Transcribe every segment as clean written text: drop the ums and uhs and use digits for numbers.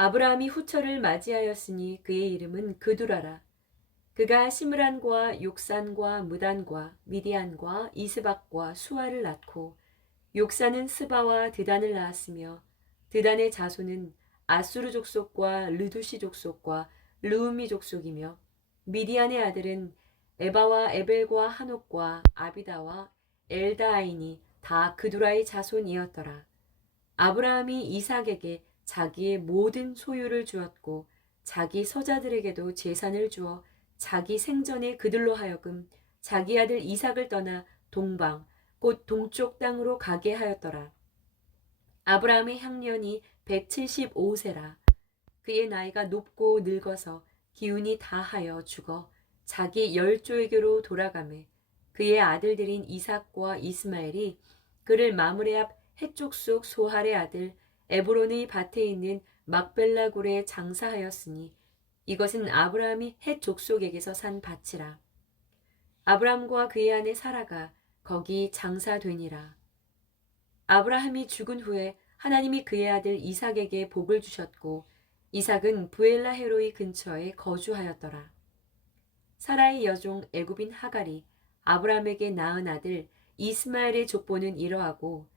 아브라함이 후처를 맞이하였으니 그의 이름은 그두라라. 그가 시므란과 욕산과 무단과 미디안과 이스박과 수아를 낳고 욕산은 스바와 드단을 낳았으며 드단의 자손은 아수르 족속과 르두시 족속과 르우미 족속이며 미디안의 아들은 에바와 에벨과 한옥과 아비다와 엘다아인이 다 그두라의 자손이었더라. 아브라함이 이삭에게 자기의 모든 소유를 주었고 자기 서자들에게도 재산을 주어 자기 생전에 그들로 하여금 자기 아들 이삭을 떠나 동방 곧 동쪽 땅으로 가게 하였더라. 아브라함의 향년이 175세라. 그의 나이가 높고 늙어서 기운이 다하여 죽어 자기 열조에게로 돌아가매 그의 아들들인 이삭과 이스마엘이 그를 마므레 앞 헷족속 소할의 아들 에브론의 밭에 있는 막벨라 굴에 장사하였으니 이것은 아브라함이 헷 족속에게서 산 밭이라. 아브라함과 그의 아내 사라가 거기 장사되니라. 아브라함이 죽은 후에 하나님이 그의 아들 이삭에게 복을 주셨고 이삭은 부엘라 헤로이 근처에 거주하였더라. 사라의 여종 애굽인 하갈이 아브라함에게 낳은 아들 이스마엘의 족보는 이러하고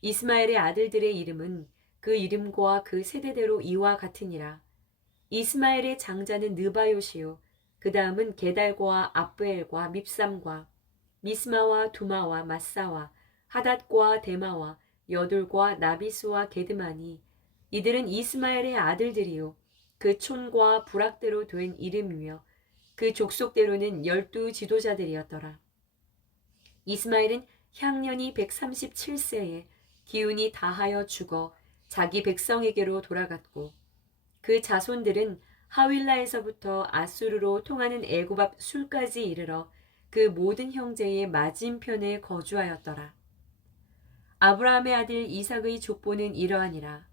이스마엘의 아들들의 이름은 그 이름과 그 세대대로 이와 같으니라. 이스마엘의 장자는 느바요시요 그 다음은 게달과 압브엘과 밉삼과 미스마와 두마와 마사와 하닷과 데마와 여둘과 나비스와 게드마니 이들은 이스마엘의 아들들이요 그 촌과 부락대로 된 이름이며 그 족속대로는 12 지도자들이었더라. 이스마엘은 향년이 137세에 기운이 다하여 죽어 자기 백성에게로 돌아갔고 그 자손들은 하윌라에서부터 아수르로 통하는 애굽 앞 술까지 이르러 그 모든 형제의 맞은편에 거주하였더라. 아브라함의 아들 이삭의 족보는 이러하니라.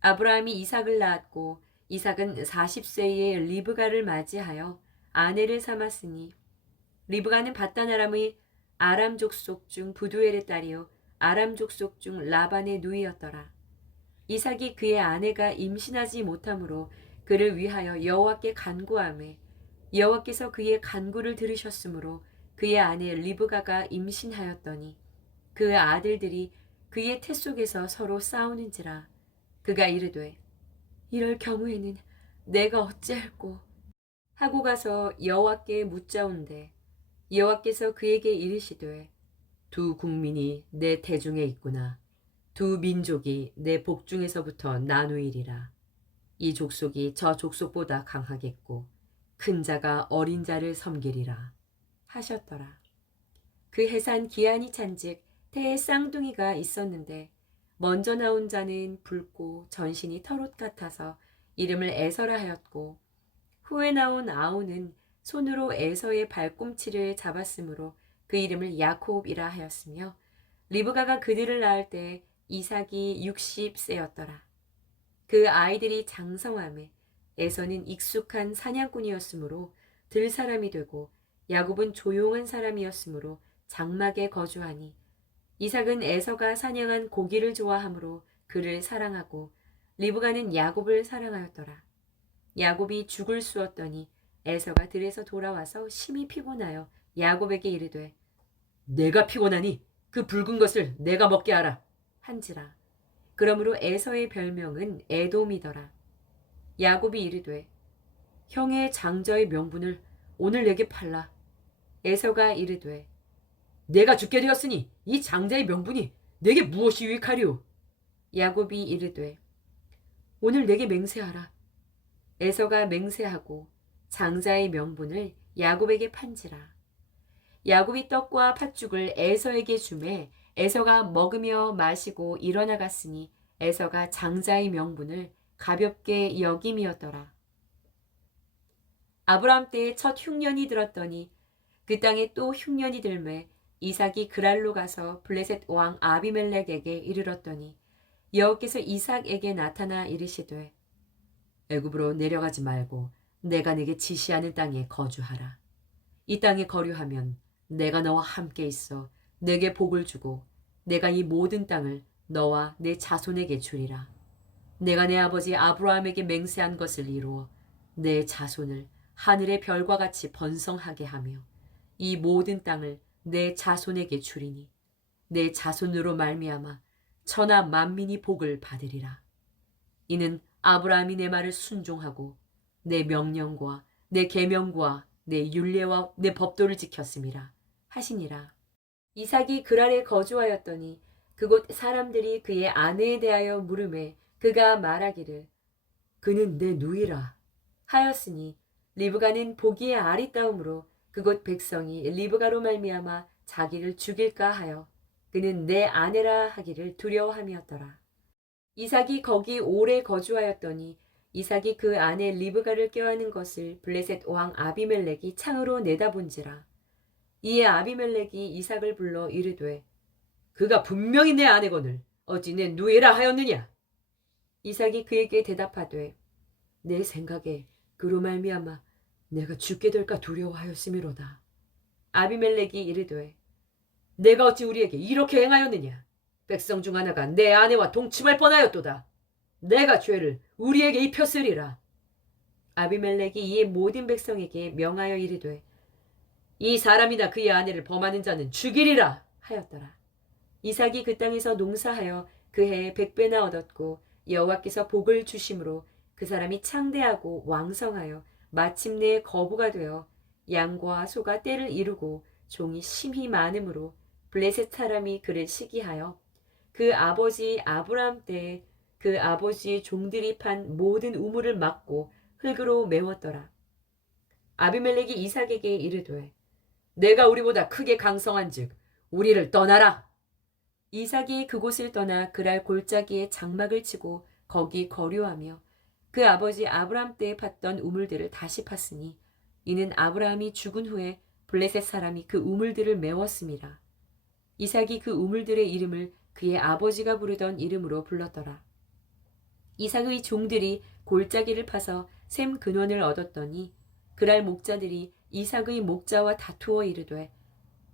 아브라함이 이삭을 낳았고 이삭은 40세에 리브가를 맞이하여 아내를 삼았으니 리브가는 바단 아람 족속 중 부두엘의 딸이요 아람 족속 중 라반의 누이였더라. 이삭이 그의 아내가 임신하지 못하므로 그를 위하여 여호와께 간구하매 여호와께서 그의 간구를 들으셨으므로 그의 아내 리브가가 임신하였더니 그 아들들이 그의 태 속에서 서로 싸우는지라. 그가 이르되 이럴 경우에는 내가 어찌할꼬 하고 가서 여호와께 묻자온대 여호와께서 그에게 이르시되 두 국민이 내 태중에 있구나. 두 민족이 내 복중에서부터 나누이리라. 이 족속이 저 족속보다 강하겠고 큰 자가 어린 자를 섬기리라 하셨더라. 그 해산 기한이 찬즉 태에 쌍둥이가 있었는데 먼저 나온 자는 붉고 전신이 털옷 같아서 이름을 에서라 하였고 후에 나온 아우는 손으로 에서의 발꿈치를 잡았으므로 그 이름을 야콥이라 하였으며 리브가가 그들을 낳을 때 이삭이 60세였더라. 그 아이들이 장성함에 에서는 익숙한 사냥꾼이었으므로 들 사람이 되고 야곱은 조용한 사람이었으므로 장막에 거주하니 이삭은 에서가 사냥한 고기를 좋아하므로 그를 사랑하고 리브가는 야곱을 사랑하였더라. 야곱이 죽을 쑤었더니 에서가 들에서 돌아와서 심히 피곤하여 야곱에게 이르되 내가 피곤하니 그 붉은 것을 내가 먹게 하라 한지라. 그러므로 에서의 별명은 에돔이더라. 야곱이 이르되 형의 장자의 명분을 오늘 내게 팔라. 에서가 이르되 내가 죽게 되었으니 이 장자의 명분이 내게 무엇이 유익하리오? 야곱이 이르되 오늘 내게 맹세하라. 에서가 맹세하고 장자의 명분을 야곱에게 판지라. 야곱이 떡과 팥죽을 에서에게 주매 에서가 먹으며 마시고 일어나갔으니 에서가 장자의 명분을 가볍게 여김이었더라. 아브라함 때에 첫 흉년이 들었더니 그 땅에 또 흉년이 들매 이삭이 그랄로 가서 블레셋 왕 아비멜렉에게 이르렀더니 여호께서 이삭에게 나타나 이르시되 애굽으로 내려가지 말고 내가 네게 지시하는 땅에 거주하라. 이 땅에 거류하면 내가 너와 함께 있어 내게 복을 주고 내가 이 모든 땅을 너와 내 자손에게 주리라. 내가 내 아버지 아브라함에게 맹세한 것을 이루어 내 자손을 하늘의 별과 같이 번성하게 하며 이 모든 땅을 내 자손에게 주리니 내 자손으로 말미암아 천하 만민이 복을 받으리라. 이는 아브라함이 내 말을 순종하고 내 명령과 내 계명과 내 율례와 내 법도를 지켰음이라 하시니라. 이삭이 그랄에 거주하였더니 그곳 사람들이 그의 아내에 대하여 물음에 그가 말하기를 그는 내 누이라 하였으니 리브가는 보기에 아리따움으로 그곳 백성이 리브가로 말미암아 자기를 죽일까 하여 그는 내 아내라 하기를 두려워함이었더라. 이삭이 거기 오래 거주하였더니 이삭이 그 아내 리브가를 껴안은 것을 블레셋 왕 아비멜렉이 창으로 내다본지라. 이에 아비멜렉이 이삭을 불러 이르되 그가 분명히 내 아내거늘 어찌 내 누이라 하였느냐. 이삭이 그에게 대답하되 내 생각에 그로 말미암아 내가 죽게 될까 두려워하였음이로다. 아비멜렉이 이르되 내가 어찌 우리에게 이렇게 행하였느냐. 백성 중 하나가 내 아내와 동침할 뻔하였도다. 내가 죄를 우리에게 입혔으리라. 아비멜렉이 이에 모든 백성에게 명하여 이르되 이 사람이나 그의 아내를 범하는 자는 죽이리라 하였더라. 이삭이 그 땅에서 농사하여 그 해에 100배나 얻었고 여호와께서 복을 주심으로 그 사람이 창대하고 왕성하여 마침내 거부가 되어 양과 소가 떼를 이루고 종이 심히 많으므로 블레셋 사람이 그를 시기하여 그 아버지 아브라함 때에 그 아버지의 종들이 판 모든 우물을 막고 흙으로 메웠더라. 아비멜렉이 이삭에게 이르되 내가 우리보다 크게 강성한즉 우리를 떠나라. 이삭이 그곳을 떠나 그랄 골짜기에 장막을 치고 거기 거류하며 그 아버지 아브라함 때에 팠던 우물들을 다시 팠으니 이는 아브라함이 죽은 후에 블레셋 사람이 그 우물들을 메웠음이라. 이삭이 그 우물들의 이름을 그의 아버지가 부르던 이름으로 불렀더라. 이삭의 종들이 골짜기를 파서 샘 근원을 얻었더니 그랄 목자들이 이삭의 목자와 다투어 이르되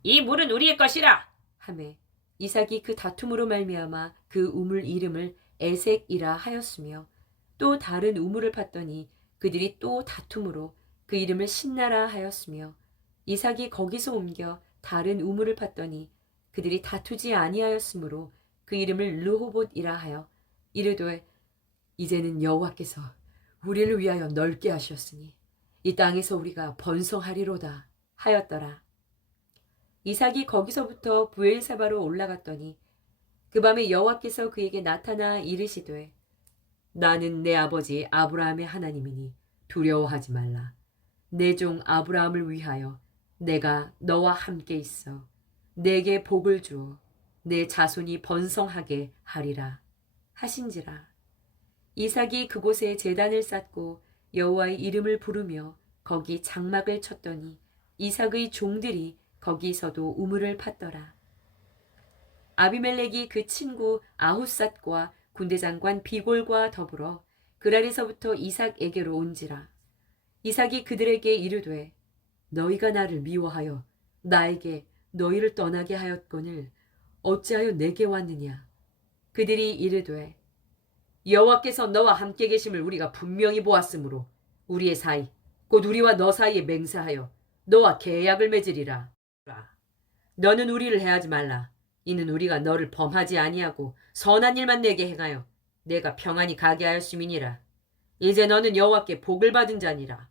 이 물은 우리의 것이라 하매 이삭이 그 다툼으로 말미암아 그 우물 이름을 에색이라 하였으며 또 다른 우물을 팠더니 그들이 또 다툼으로 그 이름을 신나라 하였으며 이삭이 거기서 옮겨 다른 우물을 팠더니 그들이 다투지 아니하였으므로 그 이름을 르호봇이라 하여 이르되 이제는 여호와께서 우리를 위하여 넓게 하셨으니 이 땅에서 우리가 번성하리로다 하였더라. 이삭이 거기서부터 부엘사바로 올라갔더니 그 밤에 여호와께서 그에게 나타나 이르시되 나는 내 아버지 아브라함의 하나님이니 두려워하지 말라. 내 종 아브라함을 위하여 내가 너와 함께 있어 내게 복을 주어 내 자손이 번성하게 하리라 하신지라. 이삭이 그곳에 제단을 쌓고 여호와의 이름을 부르며 거기 장막을 쳤더니 이삭의 종들이 거기서도 우물을 팠더라. 아비멜렉이 그 친구 아후삿과 군대장관 비골과 더불어 그랄에서부터 이삭에게로 온지라. 이삭이 그들에게 이르되 너희가 나를 미워하여 나에게 너희를 떠나게 하였거늘 어찌하여 내게 왔느냐. 그들이 이르되 여호와께서 너와 함께 계심을 우리가 분명히 보았으므로 우리의 사이 곧 우리와 너 사이에 맹세하여 너와 계약을 맺으리라. 너는 우리를 해하지 말라. 이는 우리가 너를 범하지 아니하고 선한 일만 내게 행하여 내가 평안히 가게 하였음이니라. 이제 너는 여호와께 복을 받은 자니라.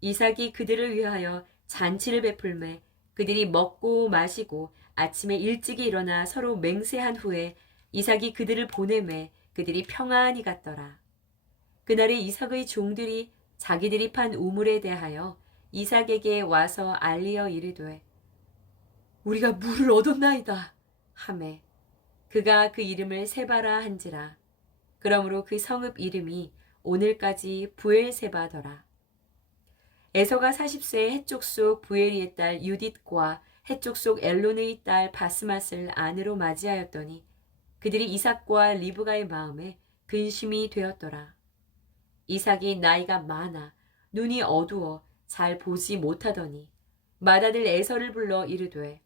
이삭이 그들을 위하여 잔치를 베풀매 그들이 먹고 마시고 아침에 일찍이 일어나 서로 맹세한 후에 이삭이 그들을 보내매 그들이 평안히 갔더라. 그날에 이삭의 종들이 자기들이 판 우물에 대하여 이삭에게 와서 알리어 이르되 우리가 물을 얻었나이다 하매 그가 그 이름을 세바라 한지라. 그러므로 그 성읍 이름이 오늘까지 부엘세바더라. 에서가 40세에 해쪽 속 부엘이의 딸 유딧과 해쪽 속 엘론의 딸 바스맛을 아내로 맞이하였더니 그들이 이삭과 리브가의 마음에 근심이 되었더라. 이삭이 나이가 많아 눈이 어두워 잘 보지 못하더니 맏아들 에서를 불러 이르되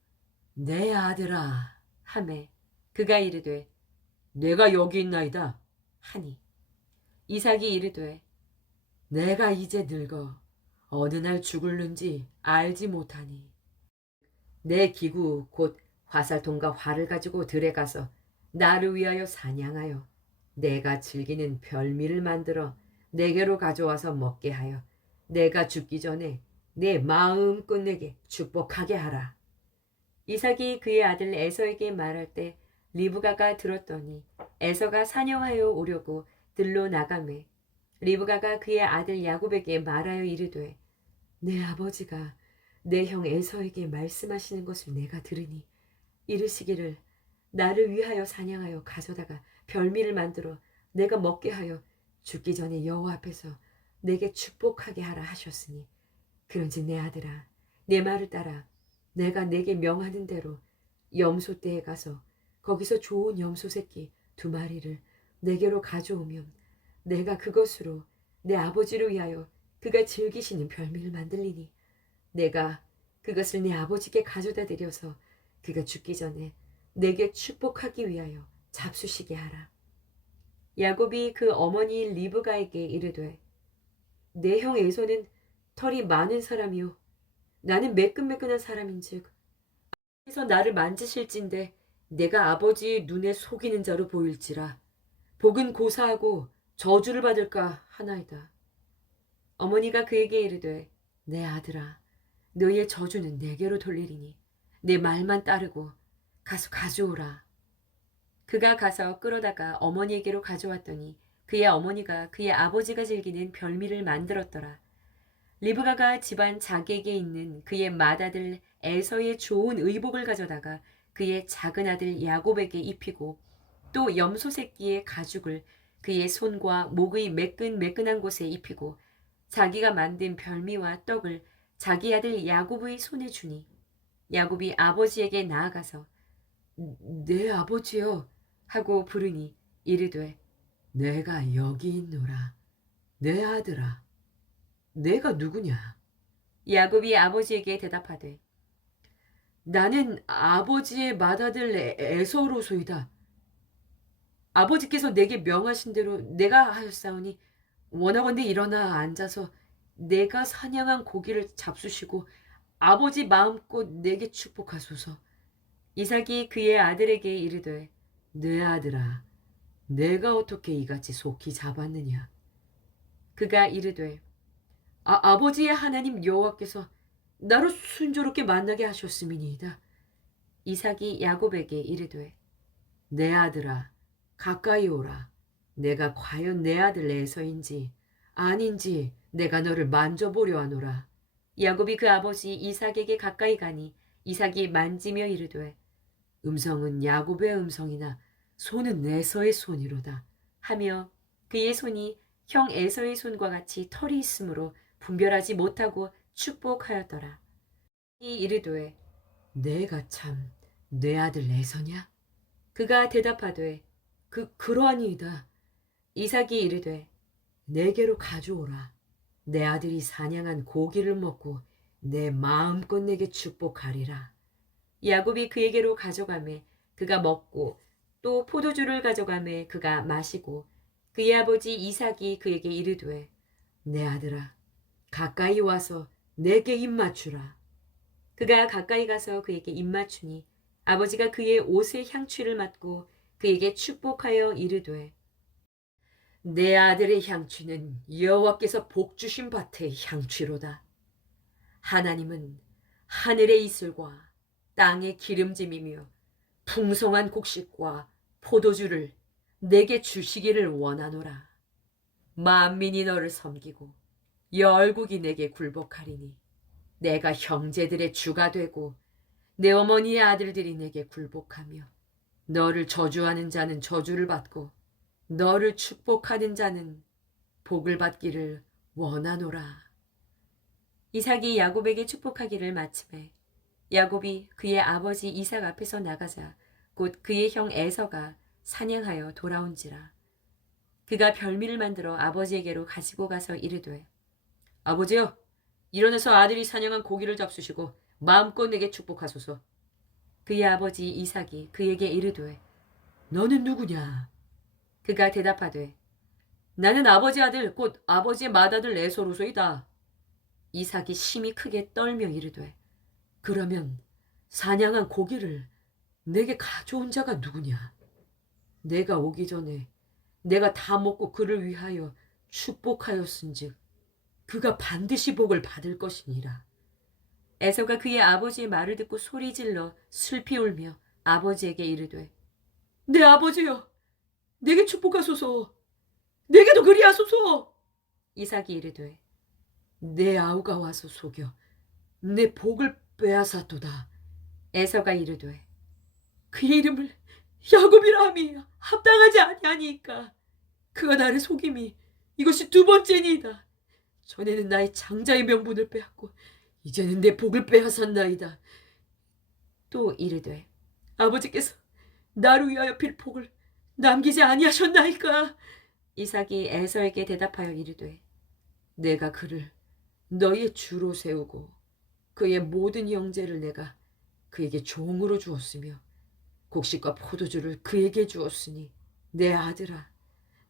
내 아들아 하매 그가 이르되 내가 여기 있나이다 하니 이삭이 이르되 내가 이제 늙어 어느 날 죽을는지 알지 못하니 내 기구 곧 화살통과 활을 가지고 들에 가서 나를 위하여 사냥하여 내가 즐기는 별미를 만들어 내게로 가져와서 먹게 하여 내가 죽기 전에 내 마음껏 내게 축복하게 하라. 이삭이 그의 아들 에서에게 말할 때 리브가가 들었더니 에서가 사냥하여 오려고 들로 나가매 리브가가 그의 아들 야곱에게 말하여 이르되 내 아버지가 내 형 에서에게 말씀하시는 것을 내가 들으니 이르시기를 나를 위하여 사냥하여 가져다가 별미를 만들어 내가 먹게 하여 죽기 전에 여호와 앞에서 내게 축복하게 하라 하셨으니 그런즉 내 아들아 내 말을 따라 내가 내게 명하는 대로 염소떼에 가서 거기서 좋은 염소 새끼 2마리를 내게로 가져오면 내가 그것으로 내 아버지를 위하여 그가 즐기시는 별미를 만들리니 내가 그것을 내 아버지께 가져다 드려서 그가 죽기 전에 내게 축복하기 위하여 잡수시게 하라. 야곱이 그 어머니 리브가에게 이르되 내 형 에서는 털이 많은 사람이요 나는 매끈매끈한 사람인즉 그래서 나를 만지실진데 내가 아버지의 눈에 속이는 자로 보일지라 복은 고사하고 저주를 받을까 하나이다. 어머니가 그에게 이르되 내 아들아 너의 저주는 내게로 돌리리니 내 말만 따르고 가서 가져오라. 그가 가서 끌어다가 어머니에게로 가져왔더니 그의 어머니가 그의 아버지가 즐기는 별미를 만들었더라. 리브가가 집안 자객에 있는 그의 맏아들 에서의 좋은 의복을 가져다가 그의 작은 아들 야곱에게 입히고 또 염소 새끼의 가죽을 그의 손과 목의 매끈매끈한 곳에 입히고 자기가 만든 별미와 떡을 자기 아들 야곱의 손에 주니 야곱이 아버지에게 나아가서 내 아버지여 하고 부르니 이르되 내가 여기 있노라 내 아들아 내가 누구냐. 야곱이 아버지에게 대답하되 나는 아버지의 맏아들 에서로소이다. 아버지께서 내게 명하신 대로 내가 하였사오니 원하건대 일어나 앉아서 내가 사냥한 고기를 잡수시고 아버지 마음껏 내게 축복하소서. 이삭이 그의 아들에게 이르되 내 아들아 내가 어떻게 이같이 속히 잡았느냐. 그가 이르되 아버지의 하나님 여호와께서 나를 순조롭게 만나게 하셨음이니이다. 이삭이 야곱에게 이르되 내 아들아 가까이 오라. 내가 과연 내 아들 에서인지 아닌지 내가 너를 만져보려 하노라. 야곱이 그 아버지 이삭에게 가까이 가니 이삭이 만지며 이르되 음성은 야곱의 음성이나 손은 에서의 손이로다 하며 그의 손이 형 에서의 손과 같이 털이 있으므로 분별하지 못하고 축복하였더라. 이 이르되 내가 참 내 아들 에서냐? 그가 대답하되 그러하니이다. 이삭이 이르되 내게로 가져오라. 내 아들이 사냥한 고기를 먹고 내 마음껏 내게 축복하리라. 야곱이 그에게로 가져가매 그가 먹고 또 포도주를 가져가매 그가 마시고 그의 아버지 이삭이 그에게 이르되 내 아들아 가까이 와서 내게 입맞추라. 그가 가까이 가서 그에게 입맞추니 아버지가 그의 옷의 향취를 맡고 그에게 축복하여 이르되 내 아들의 향취는 여호와께서 복주신 밭의 향취로다. 하나님은 하늘의 이슬과 땅의 기름짐이며 풍성한 곡식과 포도주를 내게 주시기를 원하노라. 만민이 너를 섬기고 열국이 내게 굴복하리니 내가 형제들의 주가 되고 내 어머니의 아들들이 내게 굴복하며 너를 저주하는 자는 저주를 받고 너를 축복하는 자는 복을 받기를 원하노라. 이삭이 야곱에게 축복하기를 마침에 야곱이 그의 아버지 이삭 앞에서 나가자 곧 그의 형 에서가 사냥하여 돌아온지라. 그가 별미를 만들어 아버지에게로 가지고 가서 이르되 아버지여 일어나서 아들이 사냥한 고기를 잡수시고 마음껏 내게 축복하소서. 그의 아버지 이삭이 그에게 이르되 너는 누구냐? 그가 대답하되 나는 아버지 아들 곧 아버지의 맏아들 에서로소이다. 이삭이 심히 크게 떨며 이르되 그러면 사냥한 고기를 내게 가져온 자가 누구냐? 내가 오기 전에 내가 다 먹고 그를 위하여 축복하였은즉 그가 반드시 복을 받을 것이니라. 에서가 그의 아버지의 말을 듣고 소리질러 슬피 울며 아버지에게 이르되 내 아버지여 내게 축복하소서 내게도 그리하소서. 이삭이 이르되 내 아우가 와서 속여 내 복을 빼앗았도다. 에서가 이르되 그의 이름을 야곱이라 함이 합당하지 아니하니까 그가 나를 속임이 이것이 두 번째니이다. 전에는 나의 장자의 명분을 빼앗고 이제는 내 복을 빼앗았나이다. 또 이르되 아버지께서 나를 위하여 빌 복을 남기지 아니하셨나이까. 이삭이 에서에게 대답하여 이르되 내가 그를 너희의 주로 세우고 그의 모든 형제를 내가 그에게 종으로 주었으며 곡식과 포도주를 그에게 주었으니 내 아들아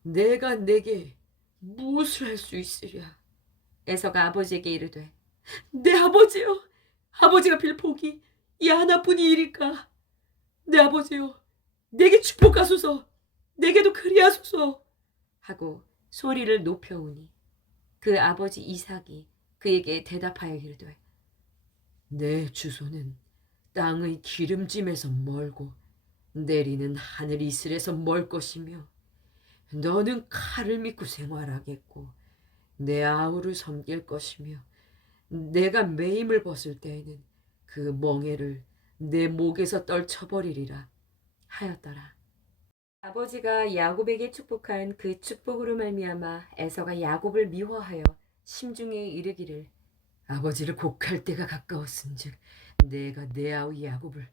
내가 내게 무엇을 할 수 있으랴. 에서가 아버지에게 이르되 내 아버지여 아버지가 빌 복이 이 하나뿐이니까 내 아버지여 내게 축복하소서 내게도 그리하소서 하고 소리를 높여오니 그 아버지 이삭이 그에게 대답하여 이르되 내 주소는 땅의 기름짐에서 멀고 내리는 하늘 이슬에서 멀 것이며 너는 칼을 믿고 생활하겠고 내 아우를 섬길 것이며 내가 매임을 벗을 때에는 그 멍에를 내 목에서 떨쳐버리리라 하였더라. 아버지가 야곱에게 축복한 그 축복으로 말미암아 에서가 야곱을 미워하여 심중에 이르기를 아버지를 곡할 때가 가까웠은즉 내가 내 아우 야곱을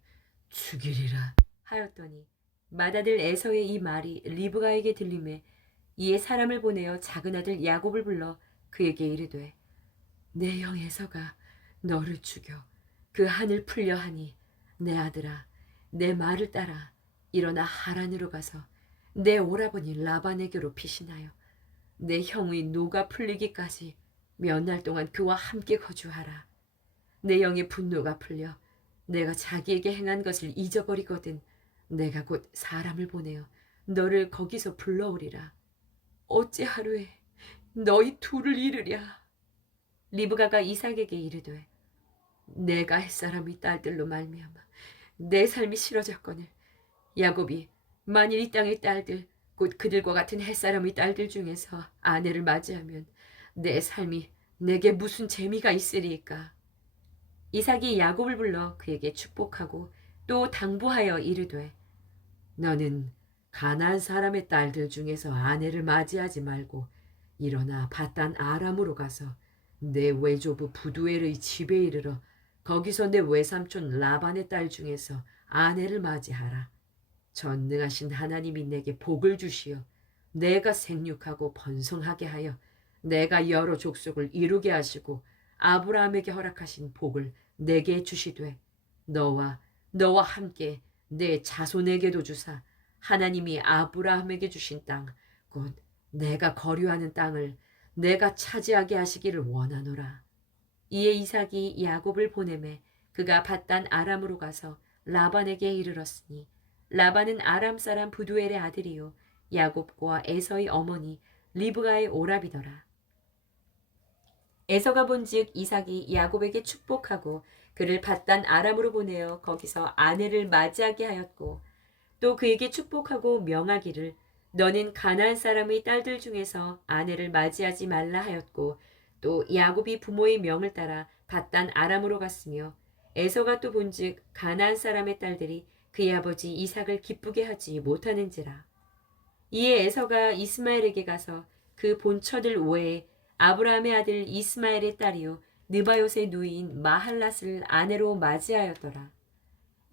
죽이리라 하였더니 맏아들 에서의 이 말이 리브가에게 들림에 이에 사람을 보내어 작은 아들 야곱을 불러 그에게 이르되 내 형 에서가 너를 죽여 그 한을 풀려 하니 내 아들아 내 말을 따라 일어나 하란으로 가서 내 오라버니 라반에게로 피신하여 내 형의 노가 풀리기까지 몇 날 동안 그와 함께 거주하라. 내 영의 분노가 풀려 내가 자기에게 행한 것을 잊어버리거든 내가 곧 사람을 보내어 너를 거기서 불러오리라. 어찌 하루에 너희 둘을 잃으랴. 리브가가 이삭에게 이르되 내가 햇사람의 딸들로 말미암아 내 삶이 싫어졌거늘 야곱이 만일 이 땅의 딸들 곧 그들과 같은 햇사람의 딸들 중에서 아내를 맞이하면 내 삶이 내게 무슨 재미가 있으리까. 이삭이 야곱을 불러 그에게 축복하고 또 당부하여 이르되 너는 가나안 사람의 딸들 중에서 아내를 맞이하지 말고 일어나 밧단 아람으로 가서 내 외조부 부두엘의 집에 이르러 거기서 내 외삼촌 라반의 딸 중에서 아내를 맞이하라. 전능하신 하나님이 내게 복을 주시어 내가 생육하고 번성하게 하여 내가 여러 족속을 이루게 하시고 아브라함에게 허락하신 복을 내게 주시되 너와 함께 내 자손에게도 주사 하나님이 아브라함에게 주신 땅 곧 내가 거류하는 땅을 내가 차지하게 하시기를 원하노라. 이에 이삭이 야곱을 보내매 그가 밧단 아람으로 가서 라반에게 이르렀으니 라반은 아람 사람 부두엘의 아들이요 야곱과 에서의 어머니 리브가의 오라비더라. 에서가 본즉 이삭이 야곱에게 축복하고 그를 밧단 아람으로 보내어 거기서 아내를 맞이하게 하였고 또 그에게 축복하고 명하기를 너는 가나안 사람의 딸들 중에서 아내를 맞이하지 말라 하였고 또 야곱이 부모의 명을 따라 밧단 아람으로 갔으며 에서가 또 본즉 가나안 사람의 딸들이 그의 아버지 이삭을 기쁘게 하지 못하는지라. 이에 에서가 이스마엘에게 가서 그 본처들 외에 아브라함의 아들 이스마엘의 딸이요 느바요의 누이인 마할랏을 아내로 맞이하였더라.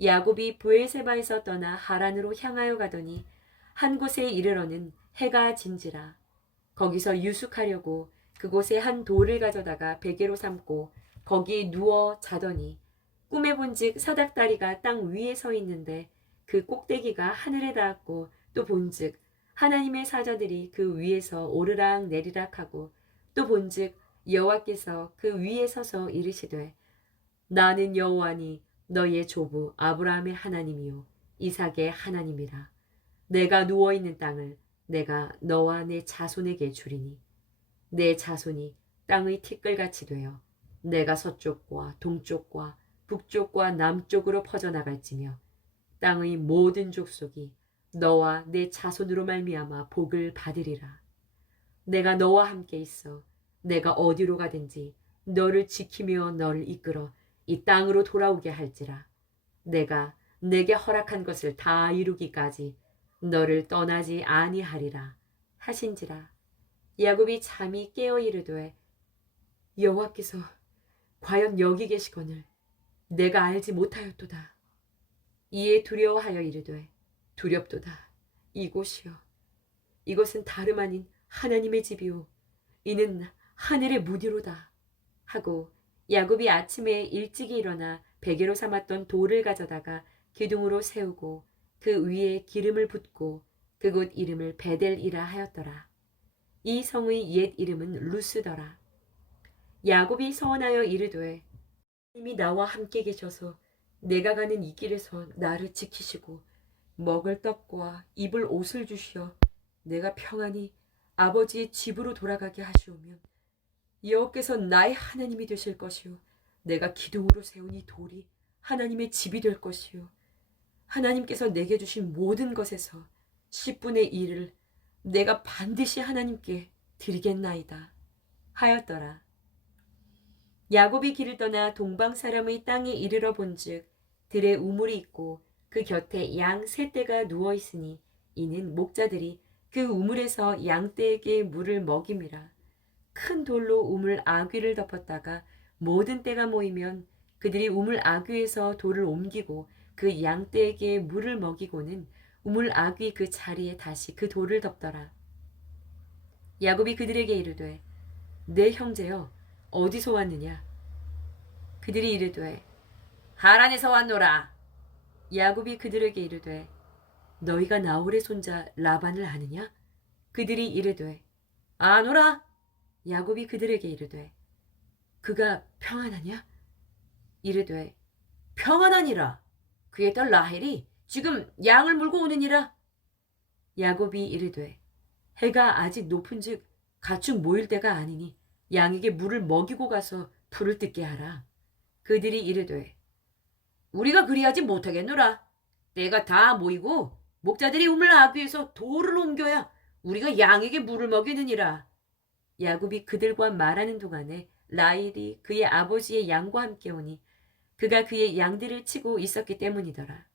야곱이 브엘세바에서 떠나 하란으로 향하여 가더니 한 곳에 이르러는 해가 진지라. 거기서 유숙하려고 그곳에 한 돌을 가져다가 베개로 삼고 거기에 누워 자더니 꿈에 본즉 사닥다리가 땅 위에 서 있는데 그 꼭대기가 하늘에 닿았고 또 본즉 하나님의 사자들이 그 위에서 오르락 내리락 하고 또 본즉 여호와께서 그 위에 서서 이르시되 나는 여호와니 너의 조부 아브라함의 하나님이요 이삭의 하나님이라. 내가 누워있는 땅을 내가 너와 내 자손에게 주리니 내 자손이 땅의 티끌같이 되어 내가 서쪽과 동쪽과 북쪽과 남쪽으로 퍼져나갈지며 땅의 모든 족속이 너와 내 자손으로 말미암아 복을 받으리라. 내가 너와 함께 있어 내가 어디로 가든지 너를 지키며 너를 이끌어 이 땅으로 돌아오게 할지라. 내가 내게 허락한 것을 다 이루기까지 너를 떠나지 아니하리라 하신지라. 야곱이 잠이 깨어 이르되 여호와께서 과연 여기 계시거늘 내가 알지 못하였도다. 이에 두려워하여 이르되 두렵도다. 이곳이요 이것은 다름 아닌 하나님의 집이요 이는 하늘의 무디로다 하고 야곱이 아침에 일찍이 일어나 베개로 삼았던 돌을 가져다가 기둥으로 세우고 그 위에 기름을 붓고 그곳 이름을 베델이라 하였더라. 이 성의 옛 이름은 루스더라. 야곱이 서원하여 이르되 하나님이 나와 함께 계셔서 내가 가는 이 길에서 나를 지키시고 먹을 떡과 입을 옷을 주시어 내가 평안히 아버지의 집으로 돌아가게 하시오면 여호와께서 나의 하나님이 되실 것이요 내가 기둥으로 세운 이 돌이 하나님의 집이 될 것이요 하나님께서 내게 주신 모든 것에서 10분의 1을 내가 반드시 하나님께 드리겠나이다 하였더라. 야곱이 길을 떠나 동방 사람의 땅에 이르러 본즉 들에 우물이 있고 그 곁에 양 세 떼가 누워 있으니 이는 목자들이 그 우물에서 양떼에게 물을 먹임이라. 큰 돌로 우물 아귀를 덮었다가 모든 떼가 모이면 그들이 우물 아귀에서 돌을 옮기고 그 양떼에게 물을 먹이고는 우물 아귀 그 자리에 다시 그 돌을 덮더라. 야곱이 그들에게 이르되 내 형제여 어디서 왔느냐? 그들이 이르되 하란에서 왔노라. 야곱이 그들에게 이르되 너희가 나홀의 손자 라반을 아느냐? 그들이 이르되 아노라. 야곱이 그들에게 이르되 그가 평안하냐? 이르되 평안하니라. 그의 딸 라헬이 지금 양을 물고 오느니라. 야곱이 이르되 해가 아직 높은즉 가축 모일 때가 아니니 양에게 물을 먹이고 가서 풀을 뜯게 하라. 그들이 이르되 우리가 그리하지 못하겠노라. 때가 다 모이고 목자들이 우물 아귀에서 돌을 옮겨야 우리가 양에게 물을 먹이느니라. 야곱이 그들과 말하는 동안에 라헬이 그의 아버지의 양과 함께 오니 그가 그의 양들을 치고 있었기 때문이더라.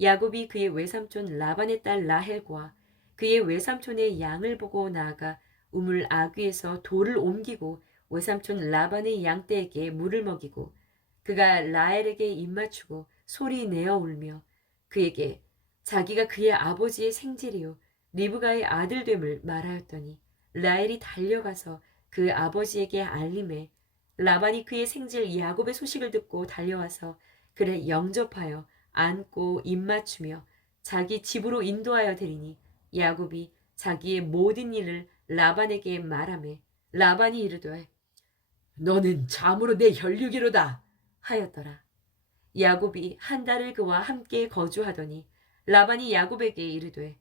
야곱이 그의 외삼촌 라반의 딸 라헬과 그의 외삼촌의 양을 보고 나아가 우물 아귀에서 돌을 옮기고 외삼촌 라반의 양떼에게 물을 먹이고 그가 라헬에게 입맞추고 소리 내어 울며 그에게 자기가 그의 아버지의 생질이요 리브가의 아들됨을 말하였더니 라헬이 달려가서 그 아버지에게 알림해 라반이 그의 생질 야곱의 소식을 듣고 달려와서 그를 영접하여 안고 입맞추며 자기 집으로 인도하여 데리니 야곱이 자기의 모든 일을 라반에게 말하매 라반이 이르되 너는 참으로 내 혈육이로다 하였더라. 야곱이 한 달을 그와 함께 거주하더니 라반이 야곱에게 이르되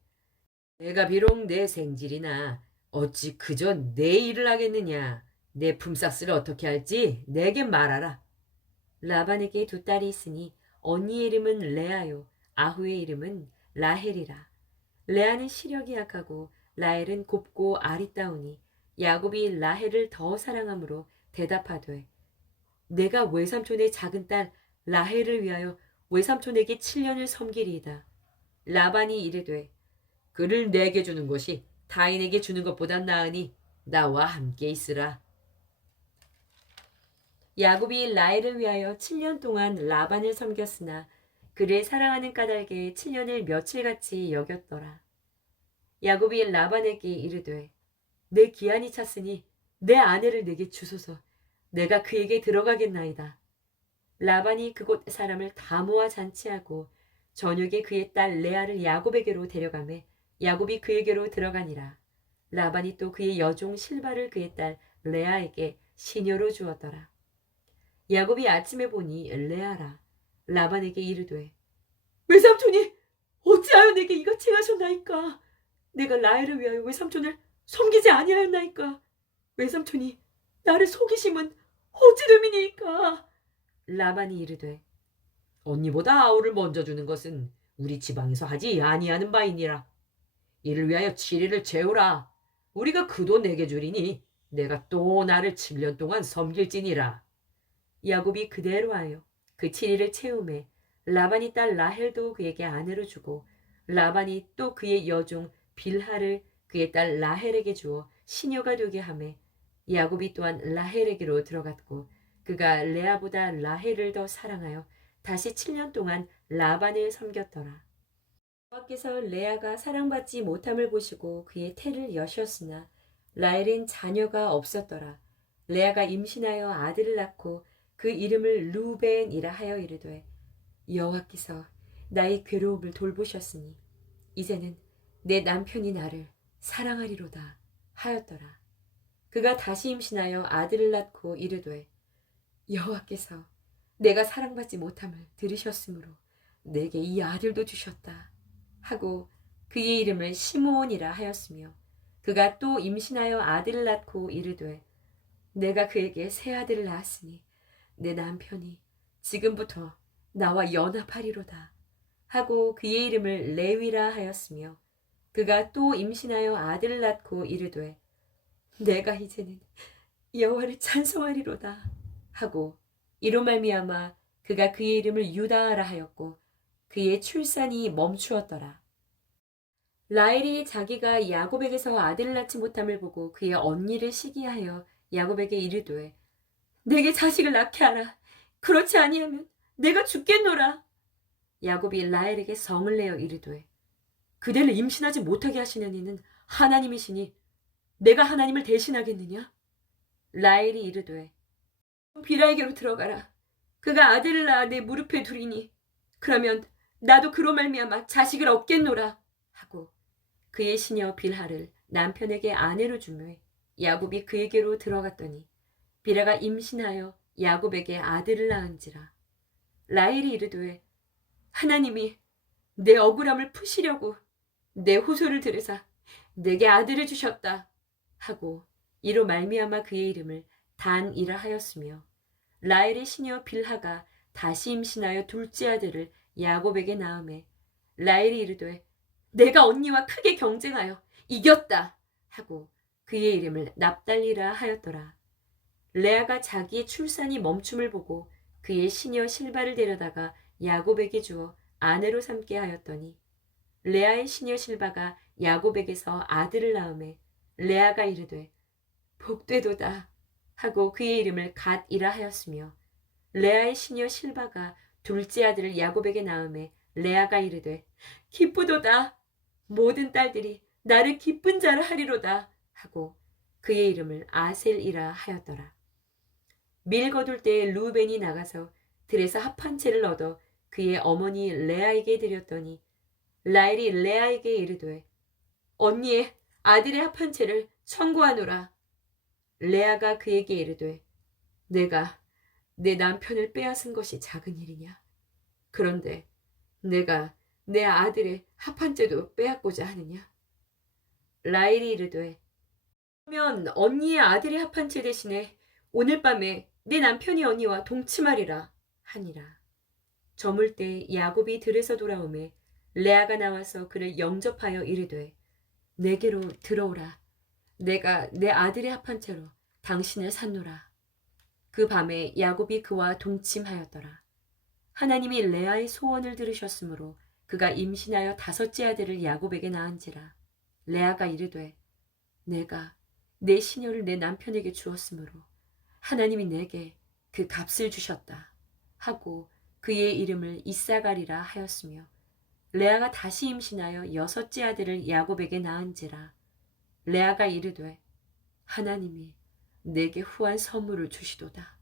내가 비록 내 생질이나 어찌 그저 내 일을 하겠느냐. 내 품삯을 어떻게 할지 내게 말하라. 라반에게 두 딸이 있으니 언니의 이름은 레아요 아후의 이름은 라헬이라. 레아는 시력이 약하고 라헬은 곱고 아리따우니 야곱이 라헬을 더 사랑하므로 대답하되 내가 외삼촌의 작은 딸 라헬을 위하여 외삼촌에게 7년을 섬기리이다. 라반이 이르되 그를 내게 주는 것이 타인에게 주는 것보다 나으니 나와 함께 있으라. 야곱이 라헬을 위하여 7년 동안 라반을 섬겼으나 그를 사랑하는 까닭에 7년을 며칠같이 여겼더라. 야곱이 라반에게 이르되 내 기한이 찼으니 내 아내를 내게 주소서. 내가 그에게 들어가겠나이다. 라반이 그곳 사람을 다 모아 잔치하고 저녁에 그의 딸 레아를 야곱에게로 데려가매 야곱이 그에게로 들어가니라. 라반이 또 그의 여종 실바를 그의 딸 레아에게 시녀로 주었더라. 야곱이 아침에 보니 레아라. 라반에게 이르되 외삼촌이 어찌하여 내게 이같이 행하셨나이까. 내가 라헬을 위하여 외삼촌을 섬기지 아니하였나이까. 외삼촌이 나를 속이심은 어찌됨이니까. 라반이 이르되 언니보다 아우를 먼저 주는 것은 우리 지방에서 하지 아니하는 바이니라. 이를 위하여 7일을 채우라. 우리가 그 돈 내게 주리니 내가 또 나를 7년 동안 섬길지니라. 야곱이 그대로 하여 그 7일을 채우매 라반이 딸 라헬도 그에게 아내로 주고 라반이 또 그의 여종 빌하를 그의 딸 라헬에게 주어 시녀가 되게 하매 야곱이 또한 라헬에게로 들어갔고 그가 레아보다 라헬을 더 사랑하여 다시 7년 동안 라반을 섬겼더라. 여호와께서 레아가 사랑받지 못함을 보시고 그의 태를 여셨으나 라헬은 자녀가 없었더라. 레아가 임신하여 아들을 낳고 그 이름을 루벤이라 하여 이르되 여호와께서 나의 괴로움을 돌보셨으니 이제는 내 남편이 나를 사랑하리로다 하였더라. 그가 다시 임신하여 아들을 낳고 이르되 여호와께서 내가 사랑받지 못함을 들으셨으므로 내게 이 아들도 주셨다 하고 그의 이름을 시므온이라 하였으며 그가 또 임신하여 아들을 낳고 이르되 내가 그에게 새 아들을 낳았으니 내 남편이 지금부터 나와 연합하리로다 하고 그의 이름을 레위라 하였으며 그가 또 임신하여 아들을 낳고 이르되 내가 이제는 여호와를 찬송하리로다 하고 이로 말미암아 그가 그의 이름을 유다하라 하였고 그의 출산이 멈추었더라. 라헬이 자기가 야곱에게서 아들을 낳지 못함을 보고 그의 언니를 시기하여 야곱에게 이르되 내게 자식을 낳게 하라. 그렇지 아니하면 내가 죽겠노라. 야곱이 라헬에게 성을 내어 이르되 그대를 임신하지 못하게 하시는 이는 하나님이시니 내가 하나님을 대신하겠느냐? 라헬이 이르되 빌하에게로 들어가라. 그가 아들을 낳아 내 무릎에 두리니 그러면 나도 그로 말미암아 자식을 얻겠노라 하고 그의 시녀 빌하를 남편에게 아내로 주매 야곱이 그에게로 들어갔더니 빌하가 임신하여 야곱에게 아들을 낳은지라. 라헬이 이르되 하나님이 내 억울함을 푸시려고 내 호소를 들으사 내게 아들을 주셨다 하고 이로 말미암아 그의 이름을 단이라 하였으며 라헬의 시녀 빌하가 다시 임신하여 둘째 아들을 야곱에게 낳음에 라헬이 이르되 내가 언니와 크게 경쟁하여 이겼다 하고 그의 이름을 납달리라 하였더라. 레아가 자기의 출산이 멈춤을 보고 그의 시녀 실바를 데려다가 야곱에게 주어 아내로 삼게 하였더니 레아의 시녀 실바가 야곱에게서 아들을 낳음에 레아가 이르되 복되도다 하고 그의 이름을 갓이라 하였으며 레아의 시녀 실바가 둘째 아들을 야곱에게 낳음에 레아가 이르되 기쁘도다 모든 딸들이 나를 기쁜 자를 하리로다 하고 그의 이름을 아셀이라 하였더라. 밀 거둘 때에 루벤이 나가서 들에서 합한 채를 얻어 그의 어머니 레아에게 드렸더니 라헬이 레아에게 이르되 언니의 아들의 합한 채를 청구하노라. 레아가 그에게 이르되 내가 내 남편을 빼앗은 것이 작은 일이냐? 그런데 내가 내 아들의 합한 채도 빼앗고자 하느냐? 라헬이 이르되 그러면 언니의 아들의 합한 채 대신에 오늘 밤에 내 남편이 언니와 동침하리라 하니라. 저물 때 야곱이 들에서 돌아오매 레아가 나와서 그를 영접하여 이르되 내게로 들어오라. 내가 내 아들의 합한 채로 당신을 샀노라. 그 밤에 야곱이 그와 동침하였더라. 하나님이 레아의 소원을 들으셨으므로 그가 임신하여 다섯째 아들을 야곱에게 낳은지라. 레아가 이르되 내가 내 시녀를 내 남편에게 주었으므로 하나님이 내게 그 값을 주셨다 하고 그의 이름을 이사가리라 하였으며 레아가 다시 임신하여 여섯째 아들을 야곱에게 낳은지라. 레아가 이르되 하나님이 내게 후한 선물을 주시도다.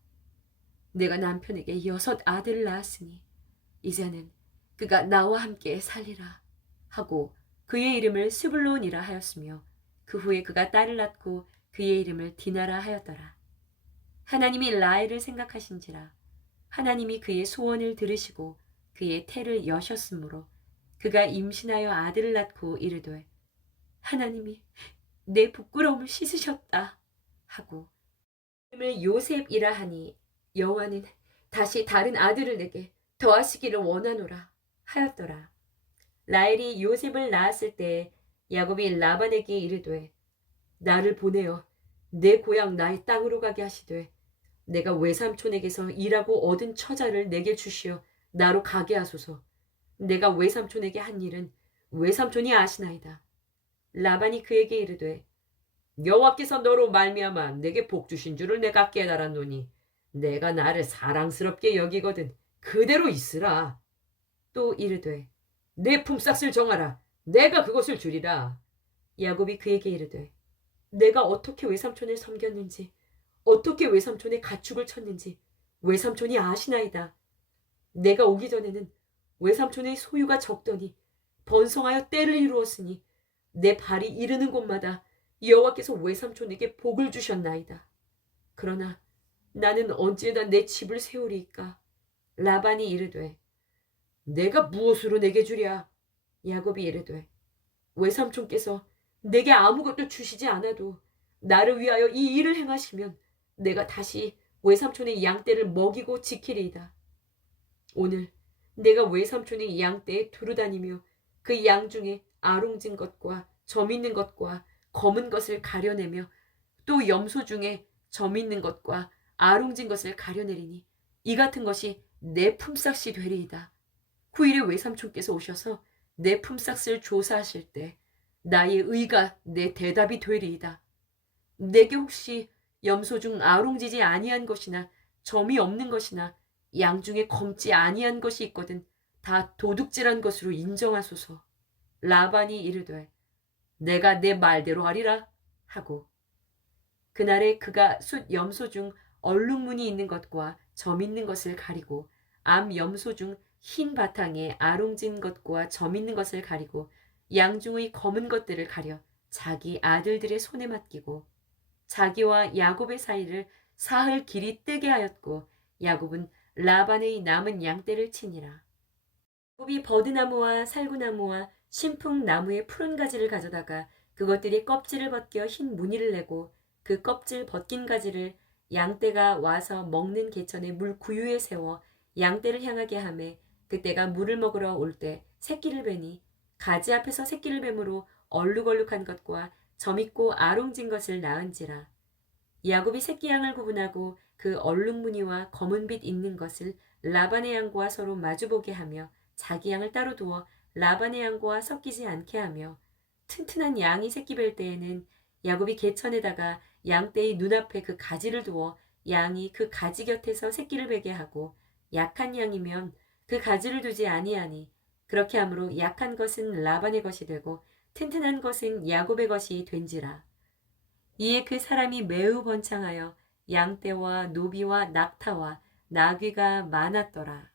내가 남편에게 여섯 아들을 낳았으니 이제는 그가 나와 함께 살리라 하고 그의 이름을 스불론이라 하였으며 그 후에 그가 딸을 낳고 그의 이름을 디나라 하였더라. 하나님이 라헬을 생각하신지라 하나님이 그의 소원을 들으시고 그의 태를 여셨으므로 그가 임신하여 아들을 낳고 이르되 하나님이 내 부끄러움을 씻으셨다 하고 이름을 요셉이라 하니 여호와는 다시 다른 아들을 내게 더하시기를 원하노라 하였더라. 라헬이 요셉을 낳았을 때 야곱이 라반에게 이르되 나를 보내어 내 고향 나의 땅으로 가게 하시되 내가 외삼촌에게서 일하고 얻은 처자를 내게 주시어 나로 가게 하소서. 내가 외삼촌에게 한 일은 외삼촌이 아시나이다. 라반이 그에게 이르되 여호와께서 너로 말미암아 내게 복 주신 줄을 내가 깨달았노니 내가 나를 사랑스럽게 여기거든 그대로 있으라. 또 이르되 내 품삯을 정하라. 내가 그것을 주리라. 야곱이 그에게 이르되 내가 어떻게 외삼촌을 섬겼는지 어떻게 외삼촌의 가축을 쳤는지 외삼촌이 아시나이다. 내가 오기 전에는 외삼촌의 소유가 적더니 번성하여 때를 이루었으니 내 발이 이르는 곳마다 여호와께서 외삼촌에게 복을 주셨나이다. 그러나 나는 언제나 내 집을 세우리이까. 라반이 이르되 내가 무엇으로 내게 주랴. 야곱이 이르되 외삼촌께서 내게 아무것도 주시지 않아도 나를 위하여 이 일을 행하시면 내가 다시 외삼촌의 양떼를 먹이고 지키리이다. 오늘 내가 외삼촌의 양떼에 두루다니며 그 양 중에 아롱진 것과 점 있는 것과 검은 것을 가려내며 또 염소 중에 점 있는 것과 아롱진 것을 가려내리니 이 같은 것이 내 품삯이 되리이다. 후일에 외삼촌께서 오셔서 내 품삯을 조사하실 때 나의 의가 내 대답이 되리이다. 내게 혹시 염소 중 아롱지지 아니한 것이나 점이 없는 것이나 양 중에 검지 아니한 것이 있거든 다 도둑질한 것으로 인정하소서. 라반이 이르되 내가 내 말대로 하리라 하고 그날에 그가 숫 염소 중 얼룩무늬 있는 것과 점 있는 것을 가리고 암 염소 중 흰 바탕에 아롱진 것과 점 있는 것을 가리고 양 중의 검은 것들을 가려 자기 아들들의 손에 맡기고 자기와 야곱의 사이를 사흘 길이 뜨게 하였고 야곱은 라반의 남은 양떼를 치니라. 야곱이 버드나무와 살구나무와 신풍나무의 푸른 가지를 가져다가 그것들이 껍질을 벗겨 흰 무늬를 내고 그 껍질 벗긴 가지를 양떼가 와서 먹는 개천의 물 구유에 세워 양떼를 향하게 하매 그때가 물을 먹으러 올 때 새끼를 베니 가지 앞에서 새끼를 뱀으로 얼룩얼룩한 것과 점있고 아롱진 것을 낳은지라. 야곱이 새끼 양을 구분하고 그 얼룩무늬와 검은빛 있는 것을 라반의 양과 서로 마주보게 하며 자기 양을 따로 두어 라반의 양과 섞이지 않게 하며 튼튼한 양이 새끼 뵐 때에는 야곱이 개천에다가 양떼의 눈앞에 그 가지를 두어 양이 그 가지 곁에서 새끼를 베게 하고 약한 양이면 그 가지를 두지 아니하니 그렇게 함으로 약한 것은 라반의 것이 되고 튼튼한 것은 야곱의 것이 된지라. 이에 그 사람이 매우 번창하여 양떼와 노비와 낙타와 나귀가 많았더라.